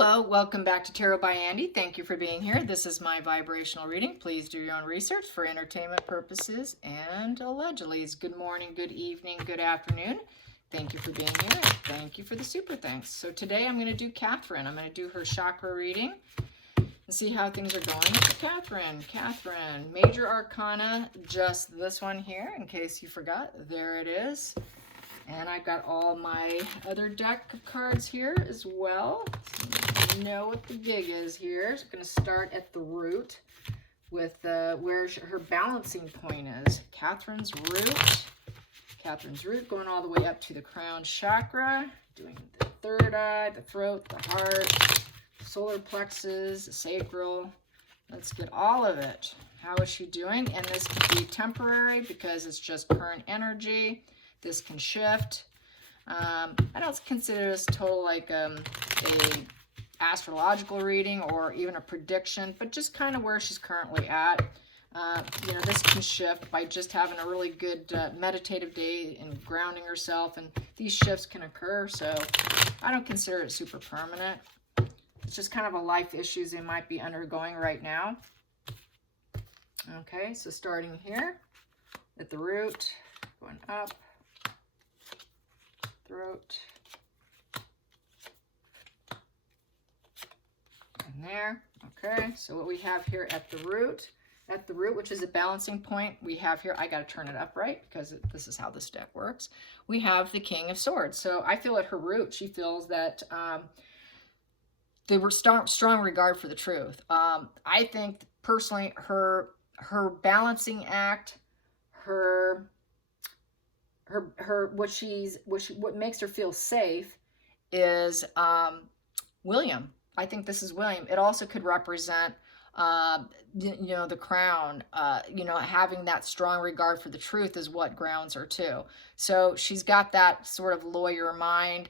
Hello, welcome back to Tarot by Andy. Thank you for being here. This is my vibrational reading. Please do your own research for entertainment purposes and allegedly. Good morning, good evening, good afternoon. Thank you for being here. Thank you for the super thanks. So today I'm going to do Catherine. I'm going to do her chakra reading and see how things are going for Catherine. Catherine, Major Arcana, just this one here in case you forgot. There it is. And I've got all my other deck of cards here as well. So you know what the gig is here. So I'm going to start at the root with where her balancing point is. Catherine's root. Catherine's root going all the way up to the crown chakra. Doing the third eye, the throat, the heart, solar plexus, the sacral. Let's get all of it. How is she doing? And this could be temporary because it's just current energy. This can shift. I don't consider this total like a astrological reading or even a prediction, but just kind of where she's currently at. You know, this can shift by just having a really good meditative day and grounding herself, and these shifts can occur, so I don't consider it super permanent. It's just kind of a life issues they might be undergoing right now. Okay, so starting here at the root, going up, throat, and there. Okay, so what we have here at the root, which is a balancing point, we have here, I got to turn it up right because this is how this deck works. We have the King of Swords. So I feel at her root, she feels that they were strong regard for the truth. I think personally, her balancing act, what makes her feel safe is William. I think this is William. It also could represent you know, the crown. You know, having that strong regard for the truth is what grounds her too. So she's got that sort of lawyer mind,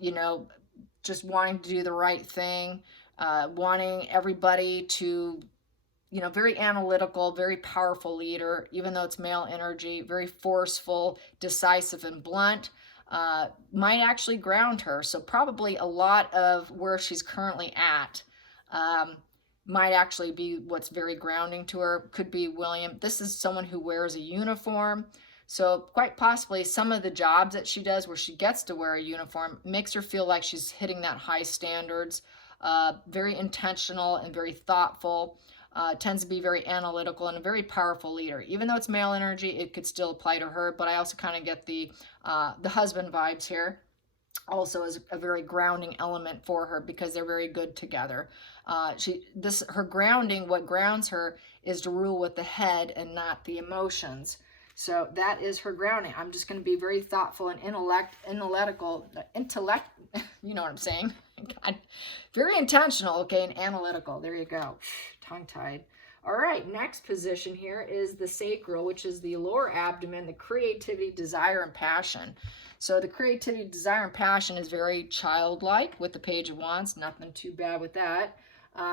you know, just wanting to do the right thing, wanting everybody to, you know, very analytical, very powerful leader, even though it's male energy, very forceful, decisive, and blunt, might actually ground her. So probably a lot of where she's currently at might actually be what's very grounding to her. Could be William. This is someone who wears a uniform. So quite possibly some of the jobs that she does where she gets to wear a uniform makes her feel like she's hitting that high standards, very intentional and very thoughtful. Tends to be very analytical and a very powerful leader. Even though it's male energy, it could still apply to her, but I also kind of get the husband vibes here. Also is a very grounding element for her because they're very good together. Her grounding, what grounds her is to rule with the head and not the emotions. So that is her grounding. I'm just going to be very thoughtful and intellectual, you know what I'm saying? God, very intentional, okay, and analytical. There you go. Tongue-tied. All right, next position here is the sacral, which is the lower abdomen, the creativity, desire, and passion. So the creativity, desire, and passion is very childlike with the Page of Wands. Nothing too bad with that.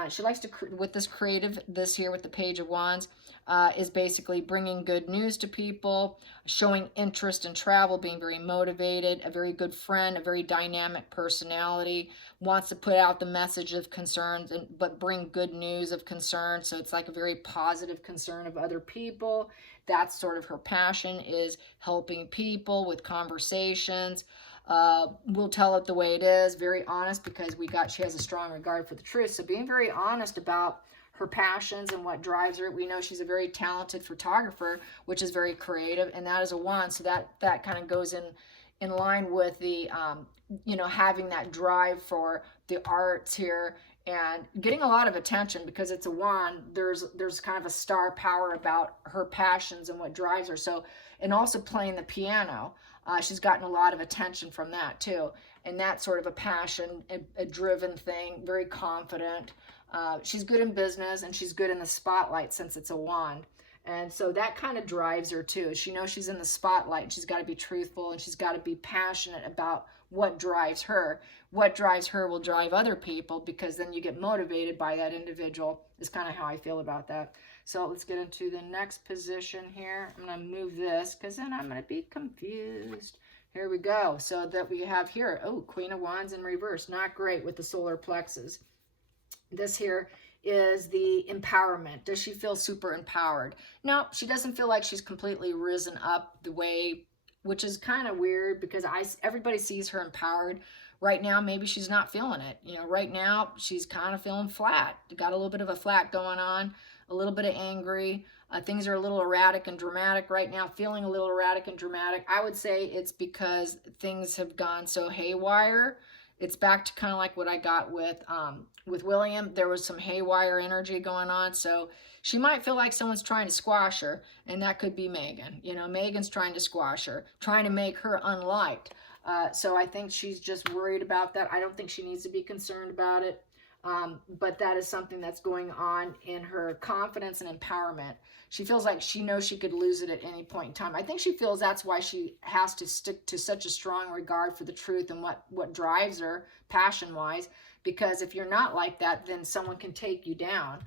She likes to, with this here with the Page of Wands, is basically bringing good news to people, showing interest in travel, being very motivated, a very good friend, a very dynamic personality, wants to put out the message of concerns, but bring good news of concern. So it's like a very positive concern of other people. That's sort of her passion, is helping people with conversations. We'll tell it the way it is, very honest, because she has a strong regard for the truth. So being very honest about her passions and what drives her. We know she's a very talented photographer, which is very creative, and that is a wand. So that kind of goes in line with the, you know, having that drive for the arts here and getting a lot of attention because it's a wand. There's kind of a star power about her passions and what drives her. So, and also playing the piano. She's gotten a lot of attention from that too. And that's sort of a passion, a driven thing, very confident. She's good in business and she's good in the spotlight since it's a wand. And so that kind of drives her too. She knows she's in the spotlight. She's got to be truthful and she's got to be passionate about what drives her. What drives her will drive other people because then you get motivated by that individual is kind of how I feel about that. So let's get into the next position here. I'm going to move this because then I'm going to be confused. Here we go. So that we have here, oh, Queen of Wands in reverse. Not great with the solar plexus. This here is the empowerment. Does she feel super empowered? No, she doesn't feel like she's completely risen up the way, which is kind of weird because everybody sees her empowered. Right now, maybe she's not feeling it. You know, right now, she's kind of feeling flat. Got a little bit of a flat going on, a little bit of angry. Things are a little erratic and dramatic right now, feeling a little erratic and dramatic. I would say it's because things have gone so haywire. It's back to kind of like what I got with William. There was some haywire energy going on. So she might feel like someone's trying to squash her, and that could be Megan. You know, Megan's trying to squash her, trying to make her unliked. So I think she's just worried about that. I don't think she needs to be concerned about it. But that is something that's going on in her confidence and empowerment. She feels like she knows she could lose it at any point in time. I think she feels that's why she has to stick to such a strong regard for the truth and what drives her passion-wise, because if you're not like that, then someone can take you down.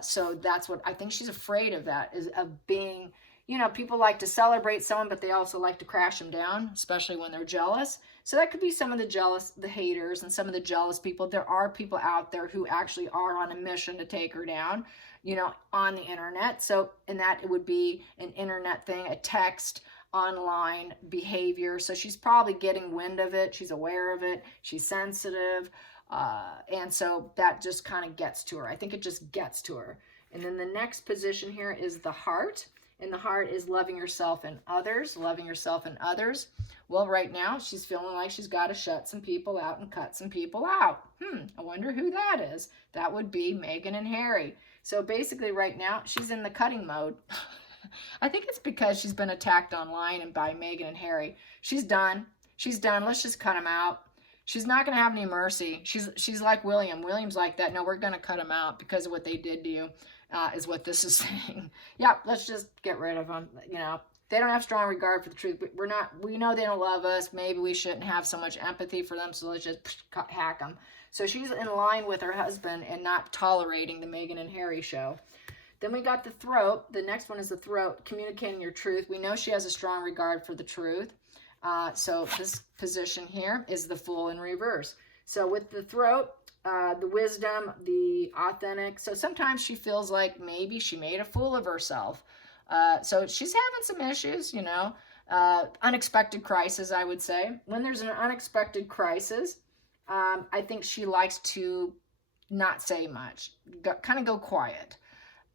So that's what I think she's afraid of, that is of being, you know, people like to celebrate someone, but they also like to crash them down, especially when they're jealous. So that could be some of the jealous, the haters, and some of the jealous people. There are people out there who actually are on a mission to take her down, you know, on the internet. So, and that it would be an internet thing, a text, online behavior. So she's probably getting wind of it. She's aware of it. She's sensitive. And so that just kind of gets to her. I think it just gets to her. And then the next position here is the heart. And the heart is loving yourself and others, loving yourself and others. Well, right now, she's feeling like she's got to shut some people out and cut some people out. I wonder who that is. That would be Megan and Harry. So basically right now, she's in the cutting mode. I think it's because she's been attacked online and by Megan and Harry. She's done. She's done. Let's just cut them out. She's not going to have any mercy. She's like William. William's like that. No, we're going to cut them out because of what they did to you. Is what this is saying. Yeah, let's just get rid of them. You know, they don't have strong regard for the truth. But we know they don't love us. Maybe we shouldn't have so much empathy for them, so let's just hack them. So she's in line with her husband and not tolerating the Meghan and Harry show. Then we got the throat. The next one is the throat, communicating your truth. We know she has a strong regard for the truth. So this position here is the Fool in reverse. So with the throat, the wisdom, the authentic. So sometimes she feels like maybe she made a fool of herself. So she's having some issues, you know, unexpected crisis, I would say. When there's an unexpected crisis, I think she likes to not say much, kind of go quiet.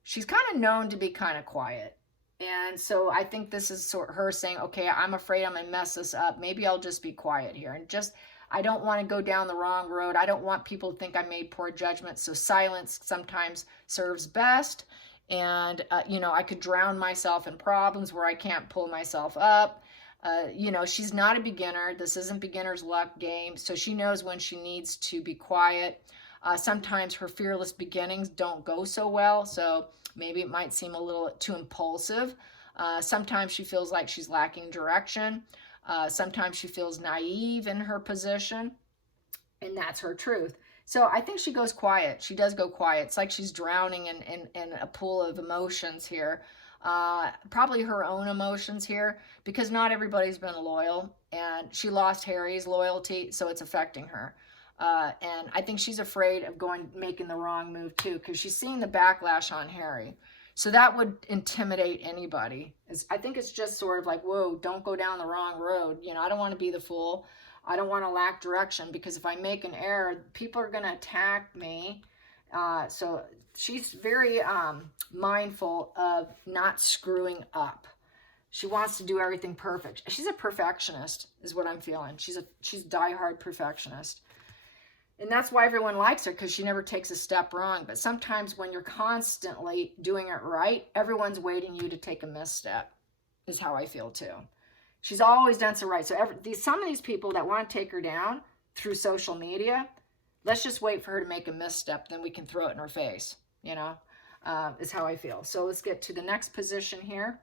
She's kind of known to be kind of quiet. And so I think this is sort of her saying, okay, I'm afraid I'm going to mess this up. Maybe I'll just be quiet here and just, I don't want to go down the wrong road. I don't want people to think I made poor judgments. So silence sometimes serves best. And, you know, I could drown myself in problems where I can't pull myself up. You know, she's not a beginner. This isn't beginner's luck game. So she knows when she needs to be quiet. Sometimes her fearless beginnings don't go so well. So maybe it might seem a little too impulsive. Sometimes she feels like she's lacking direction. Sometimes she feels naive in her position, and that's her truth. So I think she goes quiet. She does go quiet. It's like she's drowning in a pool of emotions here. Probably her own emotions here, because not everybody's been loyal, and she lost Harry's loyalty, so it's affecting her. And I think she's afraid of making the wrong move too, because she's seeing the backlash on Harry. So that would intimidate anybody. I think it's just sort of like, whoa, don't go down the wrong road. You know, I don't want to be the fool. I don't want to lack direction, because if I make an error, people are going to attack me. So she's very mindful of not screwing up. She wants to do everything perfect. She's a perfectionist, is what I'm feeling. She's a diehard perfectionist. And that's why everyone likes her, because she never takes a step wrong. But sometimes when you're constantly doing it right, everyone's waiting you to take a misstep, is how I feel too. She's always done so right. So some of these people that want to take her down through social media, let's just wait for her to make a misstep, then we can throw it in her face, you know, is how I feel. So let's get to the next position here,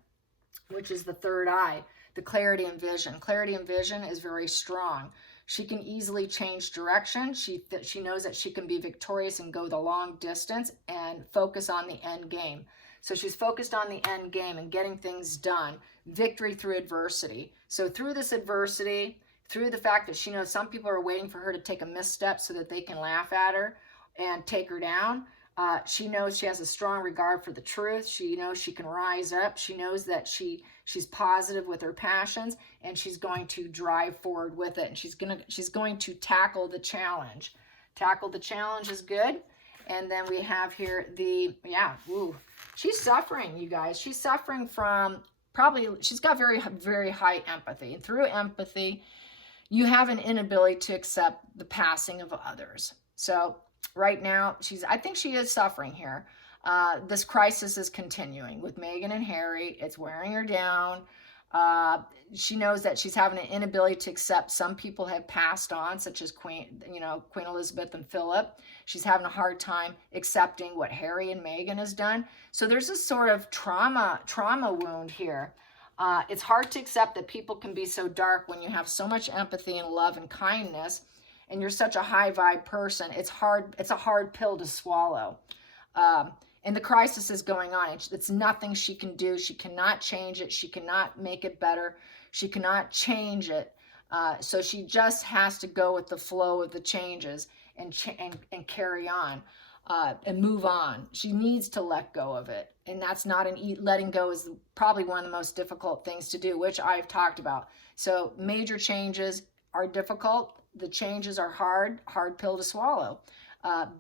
which is the third eye, the clarity and vision. Clarity and vision is very strong. She can easily change direction. She knows that she can be victorious and go the long distance and focus on the end game. So she's focused on the end game and getting things done. victory through adversity. So through this adversity, through the fact that she knows some people are waiting for her to take a misstep so that they can laugh at her and take her down, she knows she has a strong regard for the truth. She knows she can rise up. She knows that she's positive with her passions, and she's going to drive forward with it. And she's going to tackle the challenge. Tackle the challenge is good. And then we have here she's suffering, you guys. She's suffering from she's got very, very high empathy. And through empathy, you have an inability to accept the passing of others. So right now, I think she is suffering here. This crisis is continuing with Meghan and Harry. It's wearing her down. She knows that she's having an inability to accept some people have passed on, such as Queen Elizabeth and Philip. She's having a hard time accepting what Harry and Meghan has done. So there's this sort of trauma wound here. It's hard to accept that people can be so dark when you have so much empathy and love and kindness, and you're such a high vibe person. It's a hard pill to swallow. And the crisis is going on. It's nothing she can do. She cannot change it. She cannot make it better. She cannot change it. So she just has to go with the flow of the changes and carry on and move on. She needs to let go of it. And that's not letting go is probably one of the most difficult things to do, which I've talked about. So major changes are difficult. The changes are hard pill to swallow.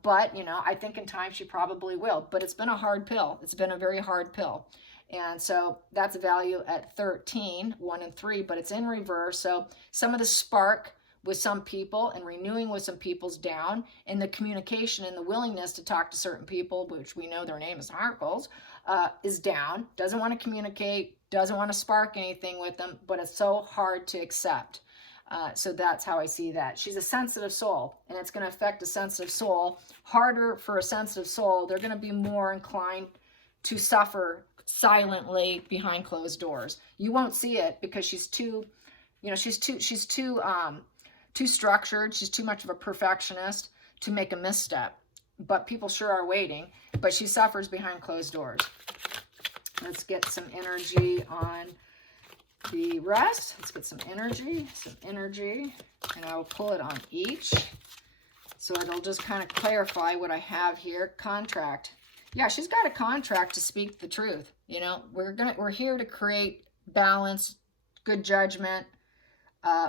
But, I think in time she probably will. But it's been a hard pill. It's been a very hard pill. And so that's a value at 13, 1 and 3, but it's in reverse. So some of the spark with some people and renewing with some people's down, and the communication and the willingness to talk to certain people, which we know their name is Harkles, is down. Doesn't want to communicate, doesn't want to spark anything with them, but it's so hard to accept. So that's how I see that. She's a sensitive soul, and it's going to affect a sensitive soul. Harder for a sensitive soul. They're going to be more inclined to suffer silently behind closed doors. You won't see it because she's too structured. She's too much of a perfectionist to make a misstep. But people sure are waiting. But she suffers behind closed doors. Let's get some energy on the rest. Let's get some energy, and I will pull it on each. So it'll just kind of clarify what I have here. Contract. Yeah, she's got a contract to speak the truth. We're here to create balance, good judgment.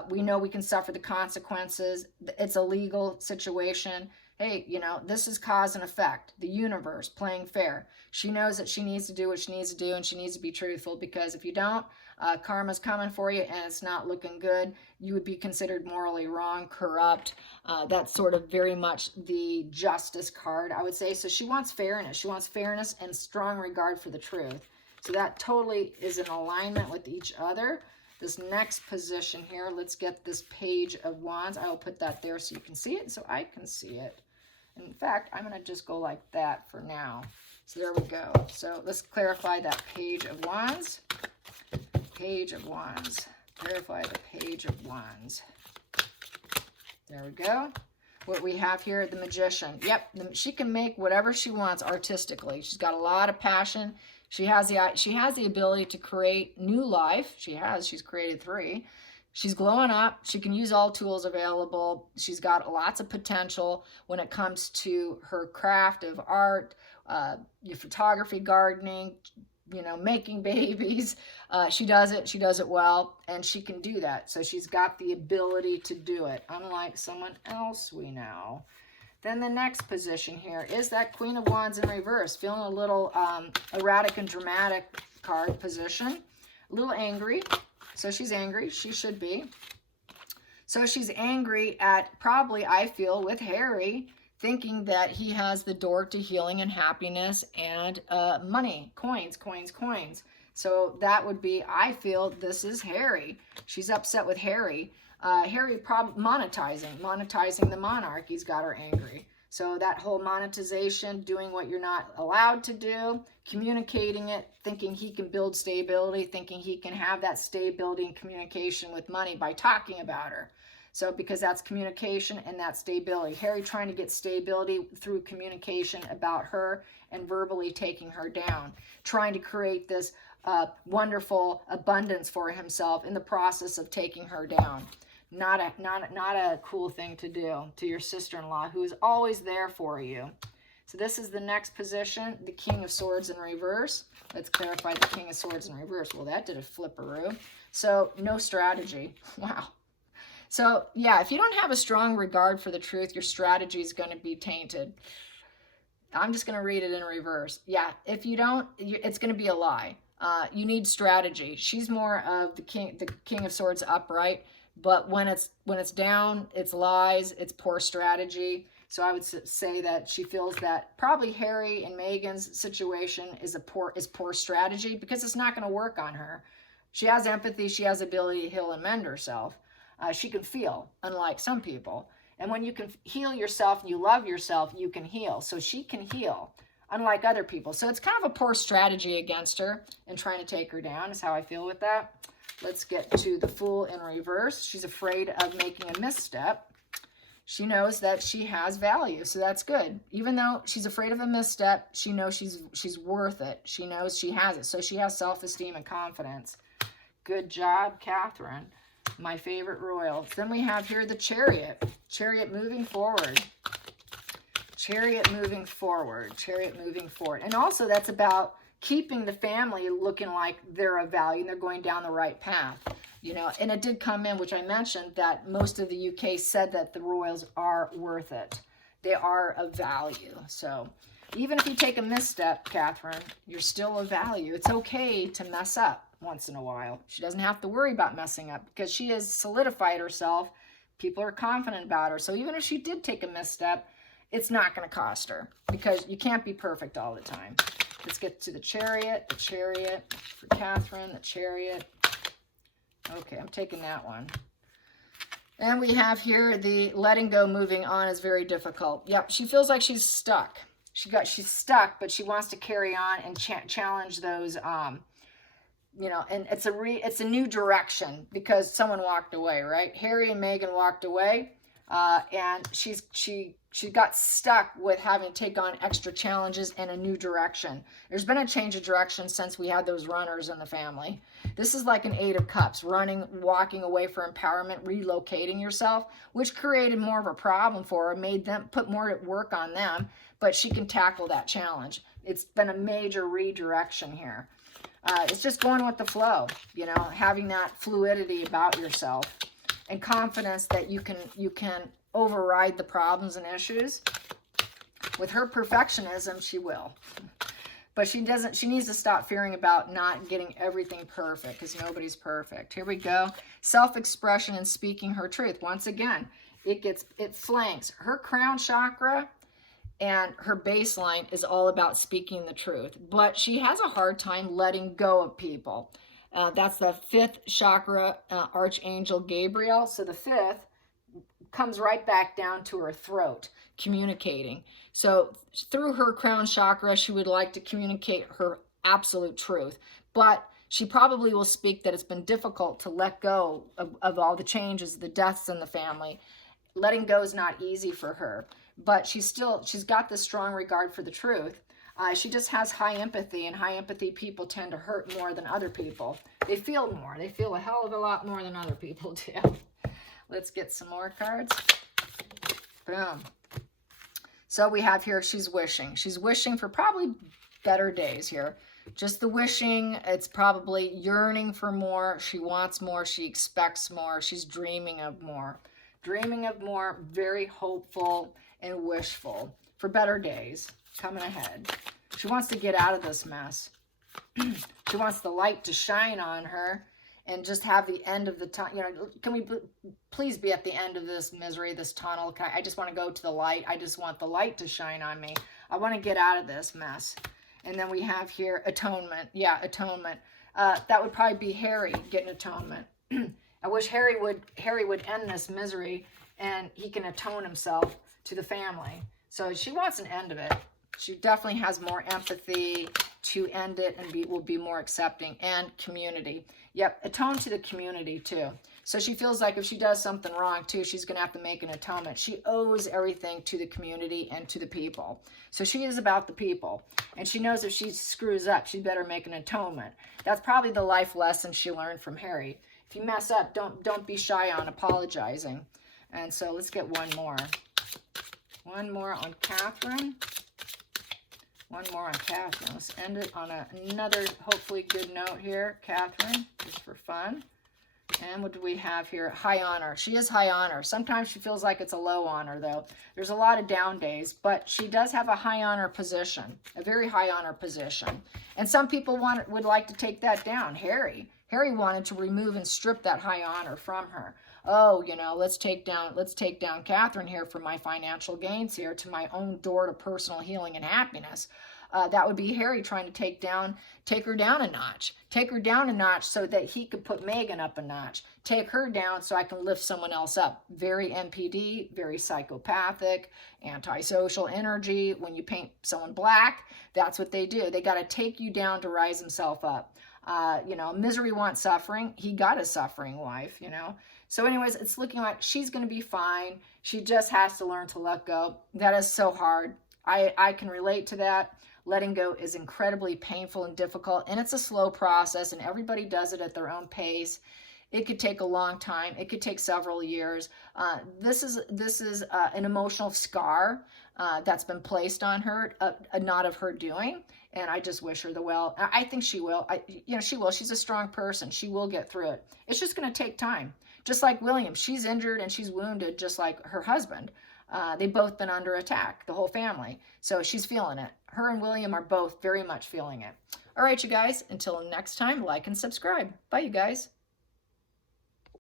We know we can suffer the consequences. It's a legal situation. Hey, this is cause and effect. The universe playing fair. She knows that she needs to do what she needs to do, and she needs to be truthful, because if you don't, karma's coming for you, and it's not looking good. You would be considered morally wrong, corrupt. That's sort of very much the justice card, I would say. So she wants fairness. She wants fairness and strong regard for the truth. So that totally is in alignment with each other. This next position here, let's get this Page of Wands. I will put that there so you can see it, so I can see it. In fact, I'm going to just go like that for now. So there we go. So let's clarify that Page of Wands. Page of Wands. Clarify the Page of Wands. There we go. What we have here, the Magician. Yep, she can make whatever she wants artistically. She's got a lot of passion. She has the ability to create new life. She's created 3. She's glowing up. She can use all tools available. She's got lots of potential when it comes to her craft of art, photography, gardening, making babies. She does it well, and she can do that. So she's got the ability to do it, unlike someone else we know. Then the next position here is that Queen of Wands in reverse, feeling a little erratic and dramatic card position, a little angry. So she's angry. She should be. So she's angry at, probably, I feel, with Harry, thinking that he has the door to healing and happiness and money, coins. So that would be, I feel, this is Harry. She's upset with Harry. Harry monetizing the monarch. He's got her angry. So that whole monetization, doing what you're not allowed to do, communicating it, thinking he can build stability, thinking he can have that stability and communication with money by talking about her. So because that's communication and that's stability. Harry trying to get stability through communication about her and verbally taking her down. Trying to create this wonderful abundance for himself in the process of taking her down. Not a cool thing to do to your sister-in-law, who is always there for you. So this is the next position, the King of Swords in reverse. Let's clarify the King of Swords in reverse. Well, that did a flipperoo. So no strategy. Wow. So yeah, if you don't have a strong regard for the truth, your strategy is going to be tainted. I'm just going to read it in reverse. Yeah, if you don't, it's going to be a lie. You need strategy. She's more of the King of Swords upright, but when it's down, it's lies, it's poor strategy. So I would say that she feels that probably Harry and Meghan's situation is poor strategy, because it's not going to work on her. She has empathy. She has ability to heal and mend herself. She can feel, unlike some people. And when you can heal yourself and you love yourself, you can heal. So she can heal, unlike other people. So it's kind of a poor strategy against her and trying to take her down is how I feel with that. Let's get to the Fool in reverse. She's afraid of making a misstep. She knows that she has value, so that's good. Even though she's afraid of a misstep, she knows she's worth it. She knows she has it, so she has self-esteem and confidence. Good job, Catherine. My favorite royals. Then we have here the Chariot. Chariot moving forward. Chariot moving forward. Chariot moving forward. And also that's about keeping the family looking like they're of value and they're going down the right path. You know, and it did come in, which I mentioned, that most of the UK said that the royals are worth it. They are of value. So even if you take a misstep, Catherine, you're still of value. It's okay to mess up once in a while. She doesn't have to worry about messing up because she has solidified herself. People are confident about her. So even if she did take a misstep, it's not going to cost her, because you can't be perfect all the time. Let's get to the Chariot for Catherine, the Chariot. Okay, I'm taking that one. And we have here the letting go, moving on is very difficult. Yep, she feels like she's stuck. She's stuck, but she wants to carry on and challenge those, you know, and it's a new direction because someone walked away, right? Harry and Meghan walked away, and she got stuck with having to take on extra challenges and a new direction. There's been a change of direction since we had those runners in the family. This is like an Eight of Cups, walking away for empowerment, relocating yourself, which created more of a problem for her, made them put more work on them, but she can tackle that challenge. It's been a major redirection here. It's just going with the flow, you know, having that fluidity about yourself and confidence that you can override the problems and issues. With her perfectionism, she will. But she needs to stop fearing about not getting everything perfect, because nobody's perfect. Here we go. Self-expression and speaking her truth. Once again, it flanks her crown chakra, and her baseline is all about speaking the truth. But she has a hard time letting go of people. That's the 5th chakra, Archangel Gabriel. So the 5th comes right back down to her throat, communicating. So through her crown chakra, she would like to communicate her absolute truth. But she probably will speak that it's been difficult to let go of all the changes, the deaths in the family. Letting go is not easy for her. But she's got this strong regard for the truth. She just has high empathy, and high empathy people tend to hurt more than other people. They feel more. They feel a hell of a lot more than other people do. Let's get some more cards. Boom. So we have here, she's wishing. She's wishing for probably better days here. Just the wishing, it's probably yearning for more. She wants more. She expects more. She's dreaming of more. Dreaming of more, very hopeful and wishful for better days coming ahead. She wants to get out of this mess. She wants the light to shine on her and just have the end of the tunnel. You know, can we please be at the end of this misery, this tunnel? I just want to go to the light. I just want the light to shine on me. I want to get out of this mess. And then we have here atonement. Yeah, atonement. That would probably be Harry getting atonement. I wish Harry would end this misery and he can atone himself to the family. So she wants an end of it. She definitely has more empathy to end it and will be more accepting, and community. Yep, atone to the community too. So she feels like if she does something wrong too, she's going to have to make an atonement. She owes everything to the community and to the people. So she is about the people. And she knows if she screws up, she better make an atonement. That's probably the life lesson she learned from Harry. If you mess up, don't be shy on apologizing. And so let's get one more. One more on Catherine. One more on Catherine. Let's end it on another hopefully good note here, Catherine, just for fun. And what do we have here? High honor. She is high honor. Sometimes she feels like it's a low honor, though. There's a lot of down days, but she does have a high honor position, a very high honor position. And some people would like to take that down. Harry wanted to remove and strip that high honor from her. Oh, you know, let's take down Catherine here for my financial gains here, to my own door to personal healing and happiness. That would be Harry trying to take her down a notch. Take her down a notch so that he could put Megan up a notch. Take her down so I can lift someone else up. Very NPD, very psychopathic, antisocial energy. When you paint someone black, that's what they do. They got to take you down to rise himself up. You know, misery wants suffering. He got a suffering wife, you know. So anyways, it's looking like she's going to be fine. She just has to learn to let go. That is so hard. I can relate to that. Letting go is incredibly painful and difficult, and it's a slow process, and everybody does it at their own pace. It could take a long time. It could take several years. This is an emotional scar that's been placed on her, not of her doing, and I just wish her the well. I think she will. She will. She's a strong person. She will get through it. It's just going to take time. Just like William, she's injured and she's wounded, just like her husband. They've both been under attack, the whole family. So she's feeling it. Her and William are both very much feeling it. All right, you guys, until next time, like and subscribe. Bye, you guys.